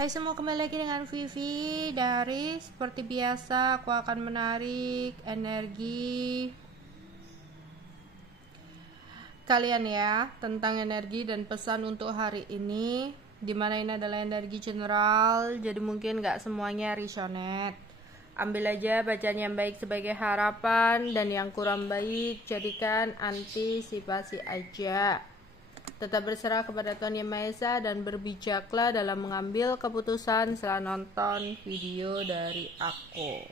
Hai semua, kembali lagi dengan Vivi dari seperti biasa aku akan menarik energi kalian ya, tentang energi dan pesan untuk hari ini, dimana ini adalah energi general, jadi mungkin gak semuanya resonate. Ambil aja bacaan yang baik sebagai harapan, dan yang kurang baik jadikan antisipasi aja. Tetap berserah kepada Tuhan Yang Maha Esa dan berbijaklah dalam mengambil keputusan setelah nonton video dari aku.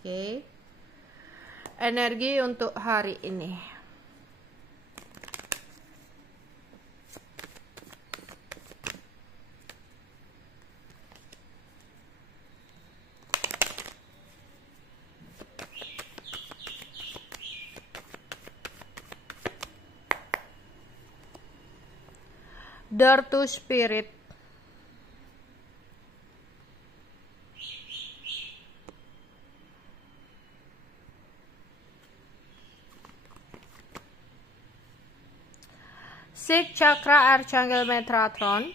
Oke. Energi untuk hari ini. Door to Spirit. Six Chakra Archangel Metatron.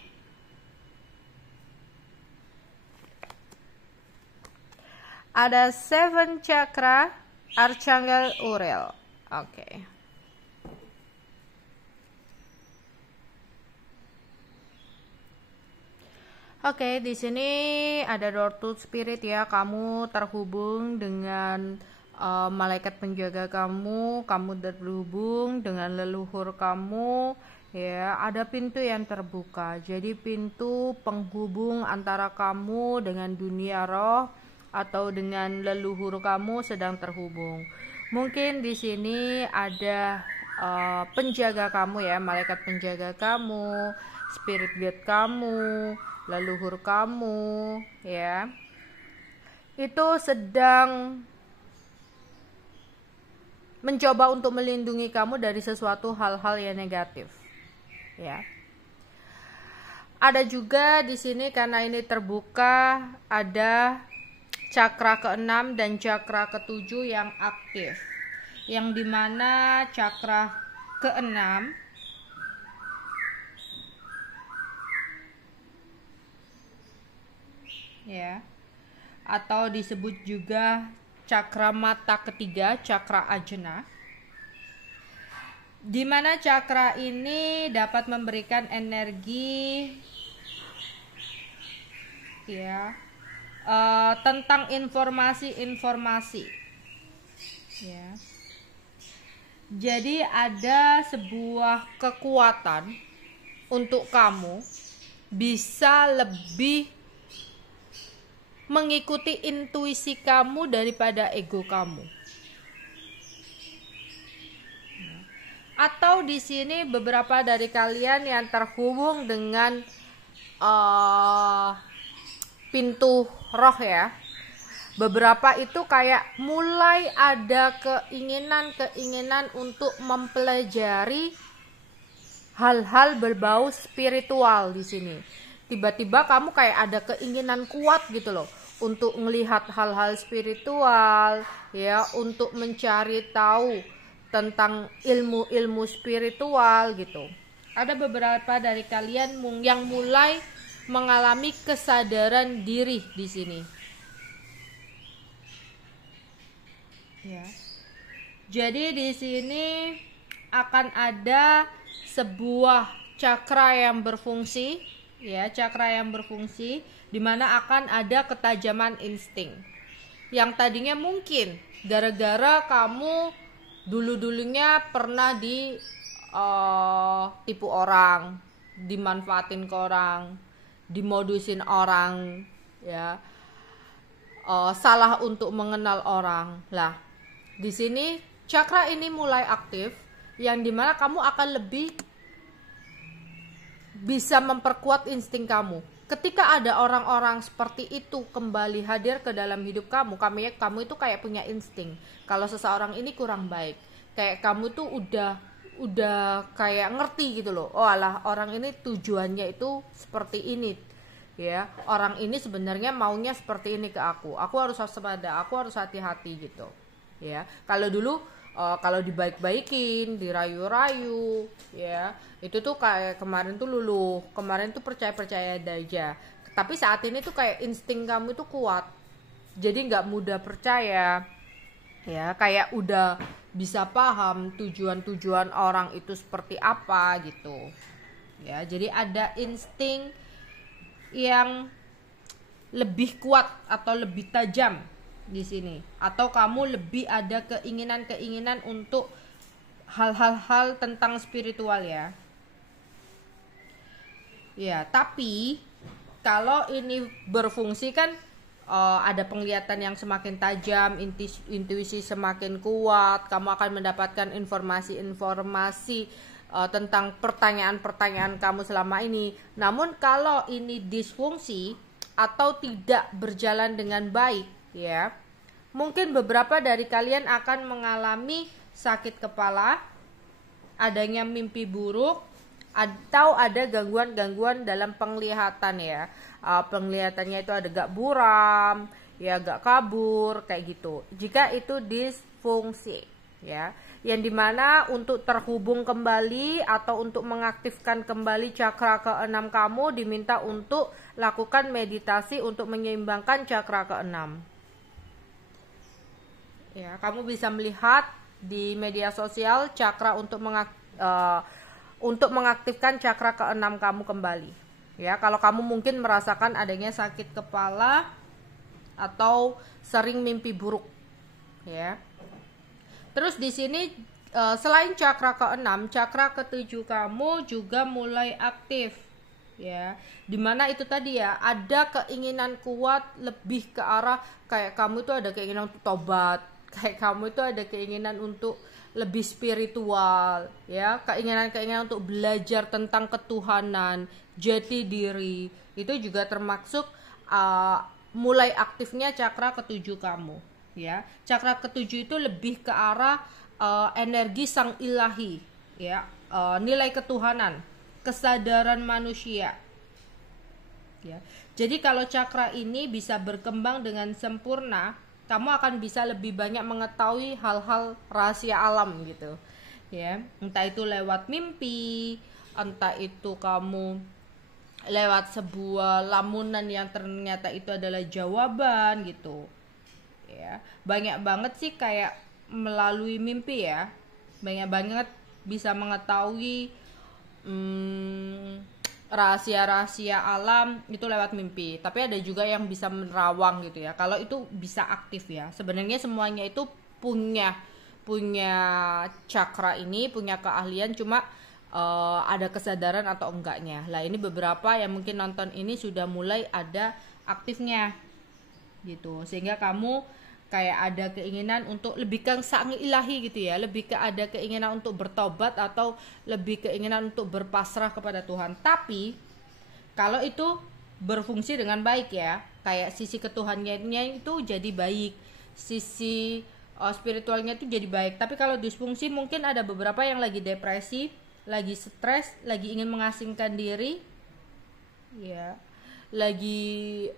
Ada Seven Chakra Archangel Uriel. Oke. Oke, di sini ada door to spirit ya. Kamu terhubung dengan malaikat penjaga kamu. Kamu terhubung dengan leluhur kamu. Ya, ada pintu yang terbuka. Jadi pintu penghubung antara kamu dengan dunia roh atau dengan leluhur kamu sedang terhubung. Mungkin di sini ada penjaga kamu ya, malaikat penjaga kamu, spirit guide kamu, leluhur kamu ya, itu sedang mencoba untuk melindungi kamu dari sesuatu hal-hal yang negatif ya. Ada juga di sini, karena ini terbuka, ada cakra ke-6 dan cakra ke-7 yang aktif, yang dimana cakra ke-6 ya, atau disebut juga cakra mata ketiga, cakra ajna, dimana cakra ini dapat memberikan energi ya, tentang informasi-informasi ya. Jadi ada sebuah kekuatan untuk kamu bisa lebih mengikuti intuisi kamu daripada ego kamu. Atau di sini beberapa dari kalian yang terhubung dengan pintu roh ya. Beberapa itu kayak mulai ada keinginan untuk mempelajari hal-hal berbau spiritual di sini. Tiba-tiba kamu kayak ada keinginan kuat gitu loh untuk melihat hal-hal spiritual ya, untuk mencari tahu tentang ilmu-ilmu spiritual gitu. Ada beberapa dari kalian yang mulai mengalami kesadaran diri di sini. Ya. Jadi di sini akan ada sebuah cakra yang berfungsi ya, cakra yang berfungsi di mana akan ada ketajaman insting. Yang tadinya mungkin gara-gara kamu dulunya pernah tipu orang, dimanfaatin ke orang, dimodusin orang ya, salah untuk mengenal orang. Lah, di sini cakra ini mulai aktif, yang dimana kamu akan lebih bisa memperkuat insting kamu. Ketika ada orang-orang seperti itu kembali hadir ke dalam hidup kamu itu kayak punya insting. Kalau seseorang ini kurang baik, kayak kamu tuh udah kayak ngerti gitu loh. Oh alah, orang ini tujuannya itu seperti ini ya. Orang ini sebenarnya maunya seperti ini ke aku. Aku harus waspada, aku harus hati-hati gitu. Ya. Kalau dulu kalau dibaik-baikin, dirayu-rayu, ya itu tuh kayak kemarin tuh luluh, kemarin tuh percaya-percaya aja. Tapi saat ini tuh kayak insting kamu itu kuat, jadi nggak mudah percaya, ya kayak udah bisa paham tujuan-tujuan orang itu seperti apa gitu, ya. Jadi ada insting yang lebih kuat atau lebih tajam di sini, atau kamu lebih ada keinginan-keinginan untuk hal-hal tentang spiritual, ya. Ya, tapi kalau ini berfungsi kan ada penglihatan yang semakin tajam, intuisi semakin kuat, kamu akan mendapatkan informasi-informasi tentang pertanyaan-pertanyaan kamu selama ini. Namun kalau ini disfungsi atau tidak berjalan dengan baik, ya, mungkin beberapa dari kalian akan mengalami sakit kepala, adanya mimpi buruk, atau ada gangguan-gangguan dalam penglihatan, ya. Penglihatannya itu ada gak buram, ya gak kabur kayak gitu. Jika itu disfungsi, ya, yang dimana untuk terhubung kembali atau untuk mengaktifkan kembali cakra ke-6 kamu diminta untuk lakukan meditasi untuk menyeimbangkan cakra ke-6. Ya, kamu bisa melihat di media sosial cakra untuk mengaktifkan cakra ke-6 kamu kembali. Ya, kalau kamu mungkin merasakan adanya sakit kepala atau sering mimpi buruk, ya. Terus di sini selain cakra ke-6, cakra ke-7 kamu juga mulai aktif, ya. Dimana itu tadi, ya, ada keinginan kuat lebih ke arah kayak kamu itu ada keinginan untuk tobat, kayak kamu itu ada keinginan untuk lebih spiritual, ya, keinginan-keinginan untuk belajar tentang ketuhanan, jati diri. Itu juga termasuk mulai aktifnya cakra ke-7 kamu, ya. Cakra ke-7 itu lebih ke arah energi sang ilahi, ya, nilai ketuhanan, kesadaran manusia, ya. Jadi kalau cakra ini bisa berkembang dengan sempurna, kamu akan bisa lebih banyak mengetahui hal-hal rahasia alam gitu, ya. Entah itu lewat mimpi, entah itu kamu lewat sebuah lamunan yang ternyata itu adalah jawaban gitu, ya. Banyak banget sih kayak melalui mimpi, ya, banyak banget bisa mengetahui rahasia-rahasia alam itu lewat mimpi. Tapi ada juga yang bisa menerawang gitu, ya. Kalau itu bisa aktif, ya. Sebenarnya semuanya itu punya cakra ini, punya keahlian, cuma ada kesadaran atau enggaknya. Lah ini beberapa yang mungkin nonton ini sudah mulai ada aktifnya gitu. Sehingga kamu kayak ada keinginan untuk lebih ke sang ilahi gitu, ya, lebih ke ada keinginan untuk bertobat atau lebih keinginan untuk berpasrah kepada Tuhan. Tapi kalau itu berfungsi dengan baik, ya, kayak sisi ketuhanannya itu jadi baik, sisi spiritualnya itu jadi baik. Tapi kalau disfungsi mungkin ada beberapa yang lagi depresi, lagi stres, lagi ingin mengasingkan diri, ya, lagi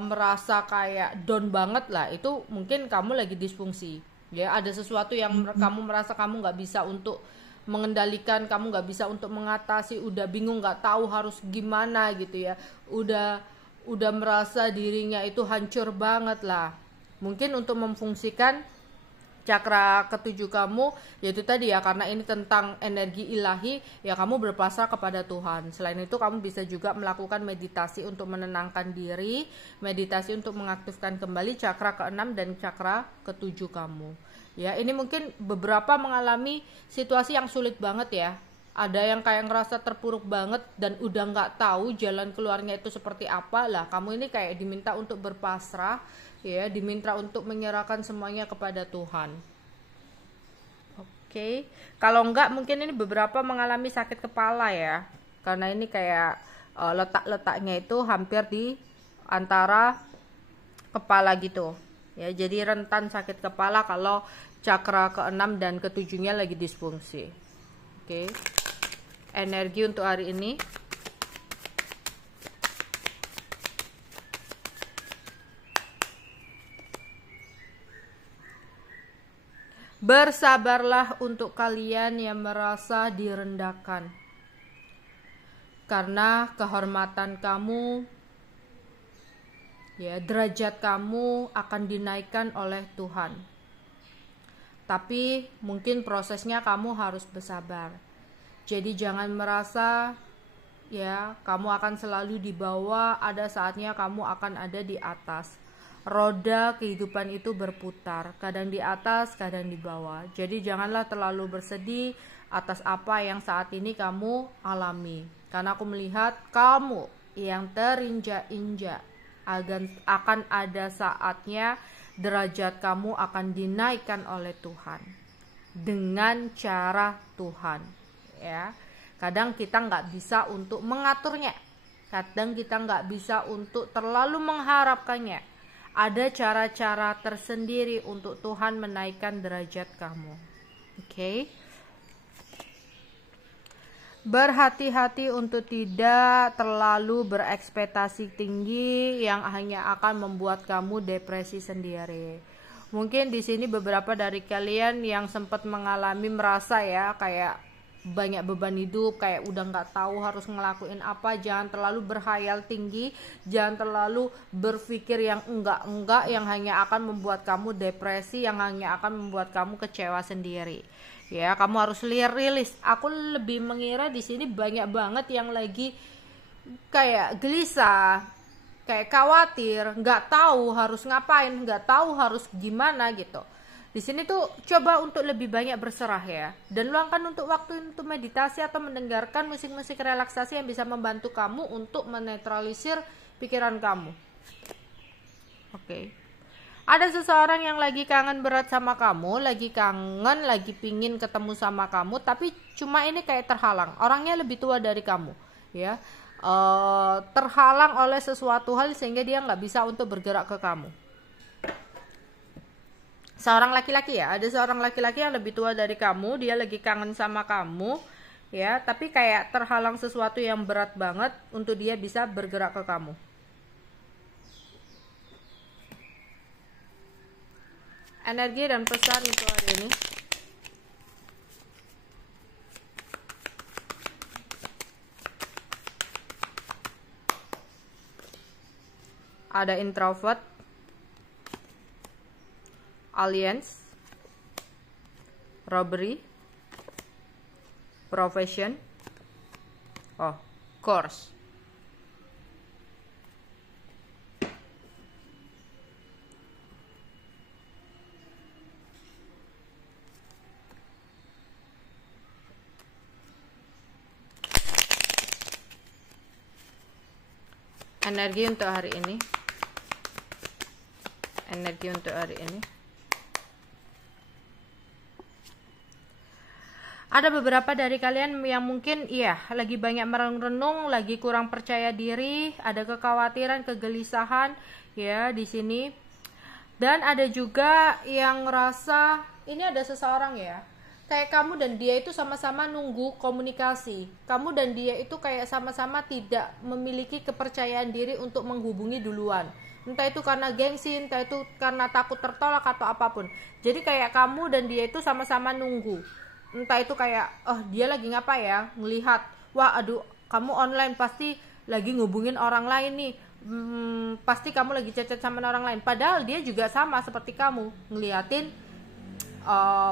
merasa kayak down banget lah, itu mungkin kamu lagi disfungsi, ya. Ada sesuatu yang kamu merasa kamu nggak bisa untuk mengendalikan, kamu nggak bisa untuk mengatasi, udah bingung nggak tahu harus gimana gitu, ya. Udah merasa dirinya itu hancur banget lah. Mungkin untuk memfungsikan cakra ke-7 kamu, yaitu tadi, ya, karena ini tentang energi ilahi, ya, kamu berpasrah kepada Tuhan. Selain itu kamu bisa juga melakukan meditasi untuk menenangkan diri, meditasi untuk mengaktifkan kembali cakra ke-6 dan cakra ke-7 kamu, ya. Ini mungkin beberapa mengalami situasi yang sulit banget, ya. Ada yang kayak ngerasa terpuruk banget dan udah nggak tahu jalan keluarnya itu seperti apa. Lah kamu ini kayak diminta untuk berpasrah, ya, diminta untuk menyerahkan semuanya kepada Tuhan. Oke. Kalau enggak mungkin ini beberapa mengalami sakit kepala, ya, karena ini kayak letak-letaknya itu hampir di antara kepala gitu, ya. Jadi rentan sakit kepala kalau cakra ke-6 dan ke-7-nya lagi disfungsi. Oke. Energi untuk hari ini. Bersabarlah untuk kalian yang merasa direndahkan, karena kehormatan kamu, ya, derajat kamu akan dinaikkan oleh Tuhan. Tapi mungkin prosesnya kamu harus bersabar. Jadi jangan merasa ya kamu akan selalu di bawah, ada saatnya kamu akan ada di atas. Roda kehidupan itu berputar, kadang di atas, kadang di bawah. Jadi janganlah terlalu bersedih atas apa yang saat ini kamu alami, karena aku melihat kamu yang terinjak-injak, akan ada saatnya derajat kamu akan dinaikkan oleh Tuhan dengan cara Tuhan, ya. Kadang kita nggak bisa untuk mengaturnya, kadang kita nggak bisa untuk terlalu mengharapkannya. Ada cara-cara tersendiri untuk Tuhan menaikkan derajat kamu. Oke. Berhati-hati untuk tidak terlalu berekspektasi tinggi yang hanya akan membuat kamu depresi sendiri. Mungkin di sini beberapa dari kalian yang sempat mengalami merasa ya kayak banyak beban hidup, kayak udah nggak tahu harus ngelakuin apa. Jangan terlalu berhayal tinggi, jangan terlalu berpikir yang enggak yang hanya akan membuat kamu depresi, yang hanya akan membuat kamu kecewa sendiri. Ya, kamu harus rilis. Aku lebih mengira di sini banyak banget yang lagi kayak gelisah, kayak khawatir, nggak tahu harus ngapain, nggak tahu harus gimana gitu. Di sini tuh coba untuk lebih banyak berserah ya, dan luangkan untuk waktu untuk meditasi atau mendengarkan musik-musik relaksasi yang bisa membantu kamu untuk menetralisir pikiran kamu. Oke. Ada seseorang yang lagi kangen berat sama kamu, lagi kangen, lagi pingin ketemu sama kamu, tapi cuma ini kayak terhalang. Orangnya lebih tua dari kamu, ya. Terhalang oleh sesuatu hal sehingga dia nggak bisa untuk bergerak ke kamu. Seorang laki-laki ya, ada seorang laki-laki yang lebih tua dari kamu, dia lagi kangen sama kamu, ya, tapi kayak terhalang sesuatu yang berat banget untuk dia bisa bergerak ke kamu. Energi dan pesan untuk hari ini. Ada introvert, alliance, robbery, profession, course. Energi untuk hari ini. Energi untuk hari ini. Ada beberapa dari kalian yang mungkin lagi banyak merenung, lagi kurang percaya diri, ada kekhawatiran, kegelisahan ya di sini. Dan ada juga yang ngerasa ini ada seseorang ya, kayak kamu dan dia itu sama-sama nunggu komunikasi. Kamu dan dia itu kayak sama-sama tidak memiliki kepercayaan diri untuk menghubungi duluan. Entah itu karena gengsi, entah itu karena takut tertolak atau apapun. Jadi kayak kamu dan dia itu sama-sama nunggu. Entah itu kayak, dia lagi ngapa ya, ngelihat, wah aduh kamu online pasti lagi ngubungin orang lain nih. Pasti kamu lagi chat-chat sama orang lain. Padahal dia juga sama seperti kamu, ngeliatin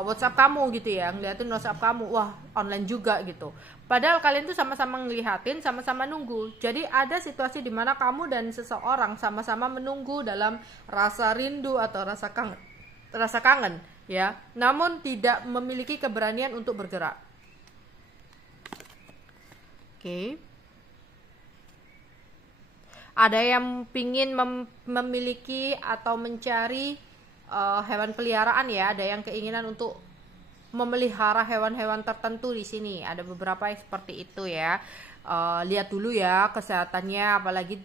WhatsApp kamu gitu ya, ngeliatin WhatsApp kamu, wah online juga gitu. Padahal kalian tuh sama-sama ngelihatin, sama-sama nunggu. Jadi ada situasi di mana kamu dan seseorang sama-sama menunggu dalam rasa rindu atau rasa kangen, ya. Namun tidak memiliki keberanian untuk bergerak. Oke. Ada yang pingin memiliki atau mencari hewan peliharaan ya, ada yang keinginan untuk memelihara hewan-hewan tertentu di sini. Ada beberapa yang seperti itu ya. Lihat dulu ya kesehatannya, apalagi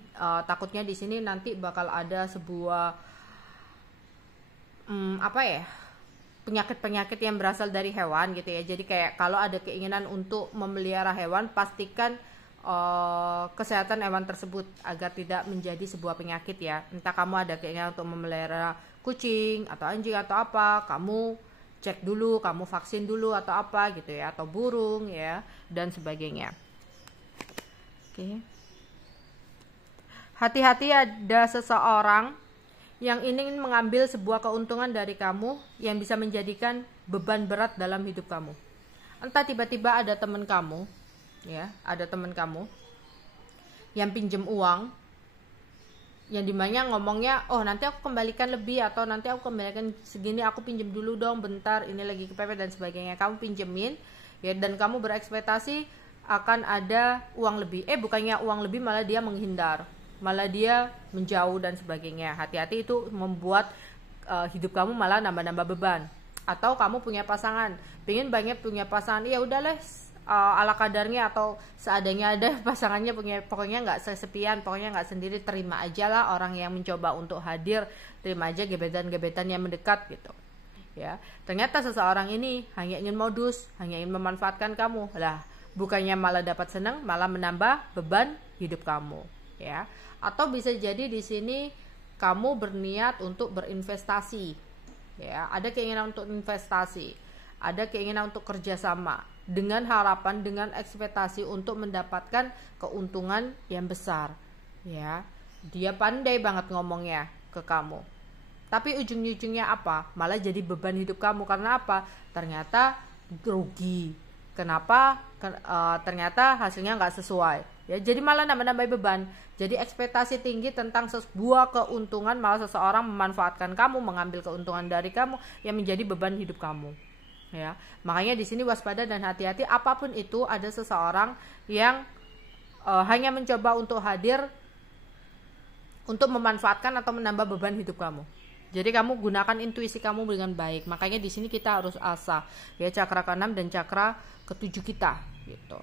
takutnya di sini nanti bakal ada sebuah penyakit-penyakit yang berasal dari hewan gitu ya. Jadi kayak kalau ada keinginan untuk memelihara hewan, pastikan kesehatan hewan tersebut agar tidak menjadi sebuah penyakit ya. Entah kamu ada keinginan untuk memelihara kucing atau anjing atau apa, kamu cek dulu, kamu vaksin dulu atau apa gitu ya, atau burung ya, dan sebagainya. Oke. Hati-hati, ada seseorang yang ingin mengambil sebuah keuntungan dari kamu yang bisa menjadikan beban berat dalam hidup kamu. Entah tiba-tiba ada teman kamu, ya, ada teman kamu yang pinjem uang, yang dimana ngomongnya, oh nanti aku kembalikan lebih, atau nanti aku kembalikan segini, aku pinjem dulu dong bentar, ini lagi kepepet dan sebagainya. Kamu pinjemin ya, dan kamu berekspektasi akan ada uang lebih. Bukannya uang lebih, malah dia menghindar, malah dia menjauh dan sebagainya. Hati-hati, itu membuat hidup kamu malah nambah-nambah beban. Atau kamu punya pasangan, pengen banget punya pasangan, ya udahlah, ala kadarnya atau seadanya ada pasangannya punya, pokoknya nggak sesepian, pokoknya nggak sendiri, terima aja lah orang yang mencoba untuk hadir, terima aja gebetan-gebetan yang mendekat gitu ya. Ternyata seseorang ini hanya ingin modus, hanya ingin memanfaatkan kamu lah, bukannya malah dapat senang, malah menambah beban hidup kamu ya. Atau bisa jadi di sini kamu berniat untuk berinvestasi ya, ada keinginan untuk investasi, ada keinginan untuk kerjasama, dengan harapan, dengan ekspektasi untuk mendapatkan keuntungan yang besar ya. Dia pandai banget ngomongnya ke kamu, tapi ujung-ujungnya apa? Malah jadi beban hidup kamu. Karena apa? Ternyata rugi. Kenapa? Ternyata hasilnya nggak sesuai ya, jadi malah nambah-nambah beban. Jadi ekspektasi tinggi tentang sebuah keuntungan, malah seseorang memanfaatkan kamu, mengambil keuntungan dari kamu yang menjadi beban hidup kamu ya. Makanya di sini waspada dan hati-hati, apapun itu ada seseorang yang hanya mencoba untuk hadir untuk memanfaatkan atau menambah beban hidup kamu. Jadi kamu gunakan intuisi kamu dengan baik. Makanya di sini kita harus asah ya, cakra ke-6 dan cakra ke-7 kita gitu.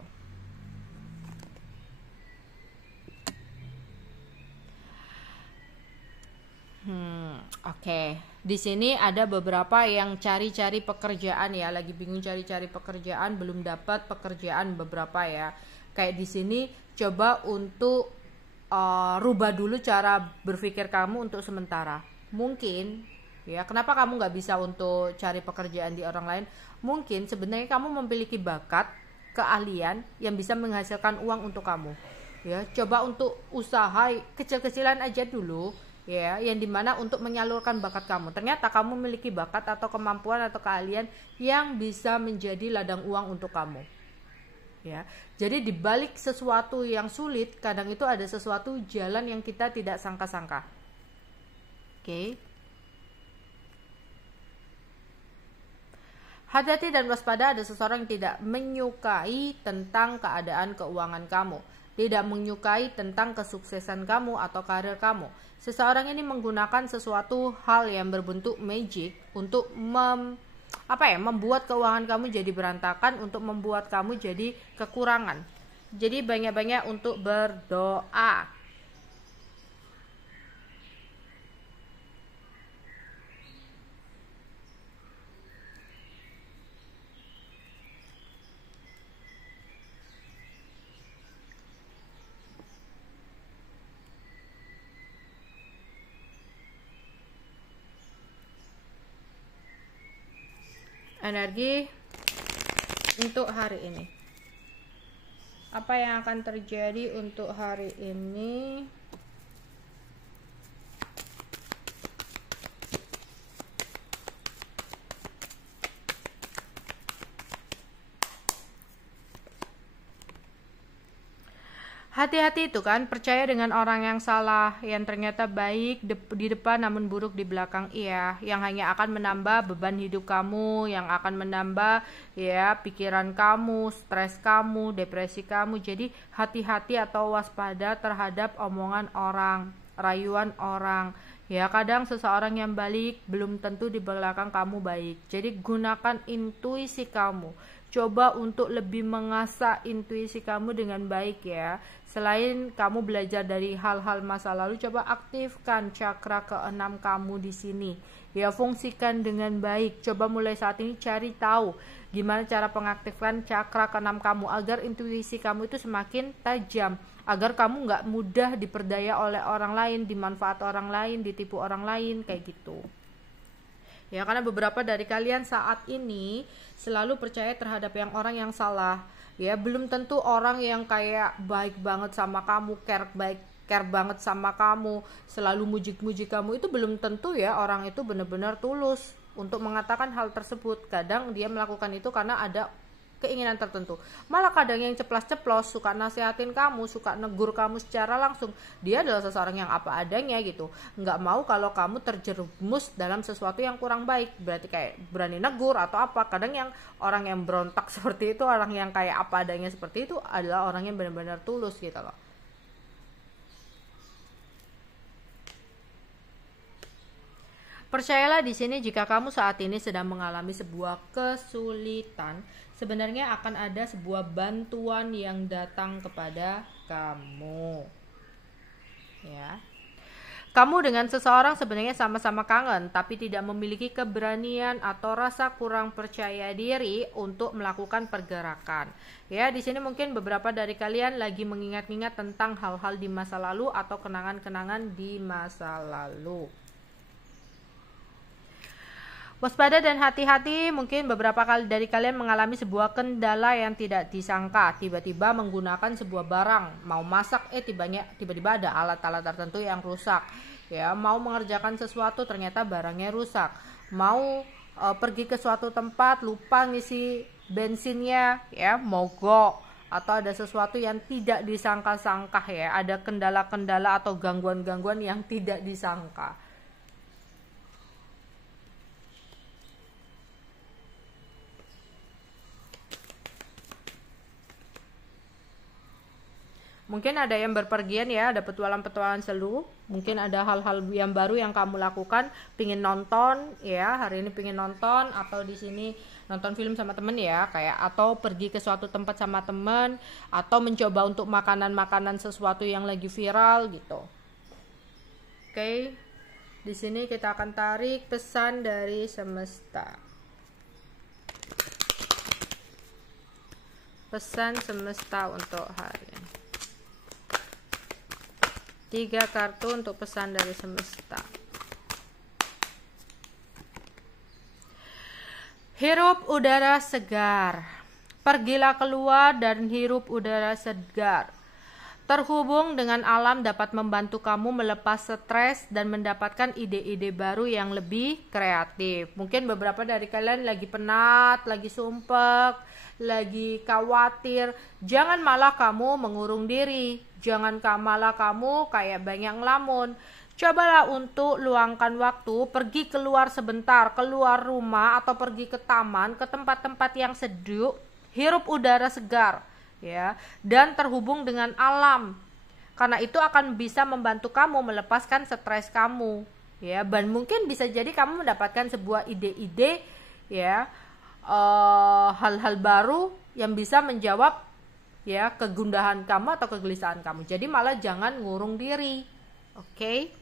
Oke. Di sini ada beberapa yang cari-cari pekerjaan ya, lagi bingung cari-cari pekerjaan, belum dapat pekerjaan beberapa ya. Kayak di sini coba untuk rubah dulu cara berpikir kamu untuk sementara. Mungkin ya, kenapa kamu nggak bisa untuk cari pekerjaan di orang lain? Mungkin sebenarnya kamu memiliki bakat, keahlian yang bisa menghasilkan uang untuk kamu ya. Coba untuk usaha kecil-kecilan aja dulu ya, yang dimana untuk menyalurkan bakat kamu. Ternyata kamu memiliki bakat atau kemampuan atau keahlian yang bisa menjadi ladang uang untuk kamu ya. Jadi dibalik sesuatu yang sulit, kadang itu ada sesuatu jalan yang kita tidak sangka-sangka. Oke. Hati-hati dan waspada, ada seseorang yang tidak menyukai tentang keadaan keuangan kamu, tidak menyukai tentang kesuksesan kamu atau karir kamu. Seseorang ini menggunakan sesuatu hal yang berbentuk magic untuk membuat keuangan kamu jadi berantakan, untuk membuat kamu jadi kekurangan. Jadi banyak-banyak untuk berdoa. Energi untuk hari ini, apa yang akan terjadi untuk hari ini? Hati-hati itu kan, percaya dengan orang yang salah, yang ternyata baik di depan namun buruk di belakang, iya, yang hanya akan menambah beban hidup kamu, yang akan menambah ya pikiran kamu, stres kamu, depresi kamu. Jadi hati-hati atau waspada terhadap omongan orang, rayuan orang. Ya, kadang seseorang yang balik belum tentu di belakang kamu baik. Jadi gunakan intuisi kamu. Coba untuk lebih mengasah intuisi kamu dengan baik ya. Selain kamu belajar dari hal-hal masa lalu, coba aktifkan cakra ke-6 kamu di sini. Ya, fungsikan dengan baik. Coba mulai saat ini cari tahu gimana cara pengaktifkan cakra ke-6 kamu agar intuisi kamu itu semakin tajam, agar kamu nggak mudah diperdaya oleh orang lain, dimanfaat orang lain, ditipu orang lain kayak gitu. Ya, karena beberapa dari kalian saat ini selalu percaya terhadap orang yang salah. Ya, belum tentu orang yang kayak baik banget sama kamu, care banget sama kamu, selalu muji-muji kamu, itu belum tentu ya orang itu benar-benar tulus untuk mengatakan hal tersebut. Kadang dia melakukan itu karena ada keinginan tertentu. Malah kadang yang ceplas-ceplos, suka nasihatin kamu, suka negur kamu secara langsung, dia adalah seseorang yang apa adanya gitu, nggak mau kalau kamu terjerumus dalam sesuatu yang kurang baik. Berarti kayak berani negur atau apa. Kadang yang orang yang berontak seperti itu, orang yang kayak apa adanya seperti itu adalah orang yang benar-benar tulus gitu loh. Percayalah di sini, jika kamu saat ini sedang mengalami sebuah kesulitan, sebenarnya akan ada sebuah bantuan yang datang kepada kamu. Ya. Kamu dengan seseorang sebenarnya sama-sama kangen, tapi tidak memiliki keberanian atau rasa kurang percaya diri untuk melakukan pergerakan. Ya, di sini mungkin beberapa dari kalian lagi mengingat-ingat tentang hal-hal di masa lalu atau kenangan-kenangan di masa lalu. Waspada dan hati-hati, mungkin beberapa kali dari kalian mengalami sebuah kendala yang tidak disangka. Tiba-tiba menggunakan sebuah barang, mau masak, tiba-tiba ada alat-alat tertentu yang rusak. Ya, mau mengerjakan sesuatu ternyata barangnya rusak. Mau pergi ke suatu tempat, lupa ngisi bensinnya, ya, mogok. Atau ada sesuatu yang tidak disangka-sangka, ya, ada kendala-kendala atau gangguan-gangguan yang tidak disangka. Mungkin ada yang berpergian ya, ada petualang-petualangan seru. Mungkin ada hal-hal yang baru yang kamu lakukan, pingin nonton ya, hari ini pingin nonton, atau di sini nonton film sama temen ya, kayak atau pergi ke suatu tempat sama temen, atau mencoba untuk makanan-makanan sesuatu yang lagi viral gitu. Oke. Di sini kita akan tarik pesan dari semesta. Pesan semesta untuk hari ini. 3 kartu untuk pesan dari semesta. Hirup udara segar. Pergilah keluar dan hirup udara segar. Terhubung dengan alam dapat membantu kamu melepas stres dan mendapatkan ide-ide baru yang lebih kreatif. Mungkin beberapa dari kalian lagi penat, lagi sumpek, lagi khawatir. Jangan malah kamu mengurung diri. Jangan malah kamu kayak banyak ngelamun. Cobalah untuk luangkan waktu, pergi keluar sebentar, keluar rumah atau pergi ke taman, ke tempat-tempat yang sejuk, hirup udara segar, ya, dan terhubung dengan alam. Karena itu akan bisa membantu kamu melepaskan stres kamu, ya, dan mungkin bisa jadi kamu mendapatkan sebuah ide-ide, ya, hal-hal baru yang bisa menjawab ya kegundahan kamu atau kegelisahan kamu. Jadi malah jangan ngurung diri. Oke?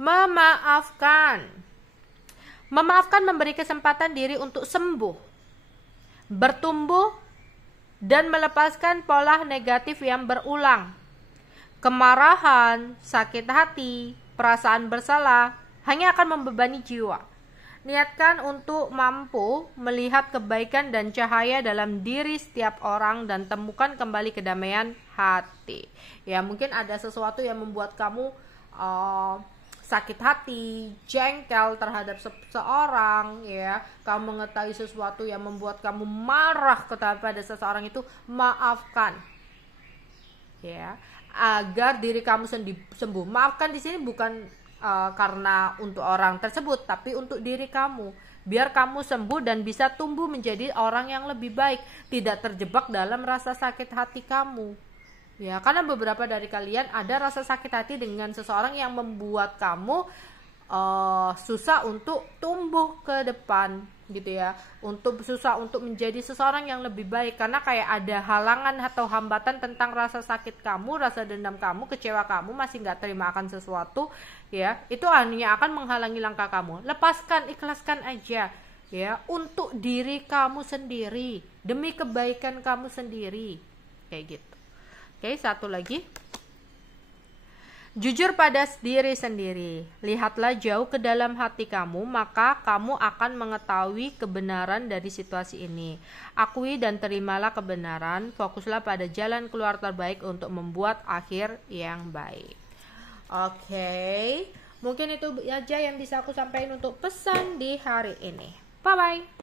Memaafkan. Memaafkan memberi kesempatan diri untuk sembuh, bertumbuh, dan melepaskan pola negatif yang berulang. Kemarahan, sakit hati, perasaan bersalah hanya akan membebani jiwa. Niatkan untuk mampu melihat kebaikan dan cahaya dalam diri setiap orang dan temukan kembali kedamaian hati. Ya, mungkin ada sesuatu yang membuat kamu sakit hati, jengkel terhadap seseorang, ya. Kamu mengetahui sesuatu yang membuat kamu marah kepada seseorang itu, maafkan. Ya, agar diri kamu sembuh. Maafkan di sini bukan karena untuk orang tersebut, tapi untuk diri kamu, biar kamu sembuh dan bisa tumbuh menjadi orang yang lebih baik, tidak terjebak dalam rasa sakit hati kamu, ya. Karena beberapa dari kalian ada rasa sakit hati dengan seseorang yang membuat kamu susah untuk tumbuh ke depan, gitu ya, untuk susah untuk menjadi seseorang yang lebih baik, karena kayak ada halangan atau hambatan tentang rasa sakit kamu, rasa dendam kamu, kecewa kamu, masih nggak terima akan sesuatu, ya. Itu hanya akan menghalangi langkah kamu. Lepaskan, ikhlaskan aja, ya, untuk diri kamu sendiri, demi kebaikan kamu sendiri, kayak gitu. Oke, satu lagi. Jujur pada diri sendiri. Lihatlah jauh ke dalam hati kamu, maka kamu akan mengetahui kebenaran dari situasi ini. Akui dan terimalah kebenaran. Fokuslah pada jalan keluar terbaik untuk membuat akhir yang baik. Oke, mungkin itu aja yang bisa aku sampaikan untuk pesan di hari ini. Bye-bye.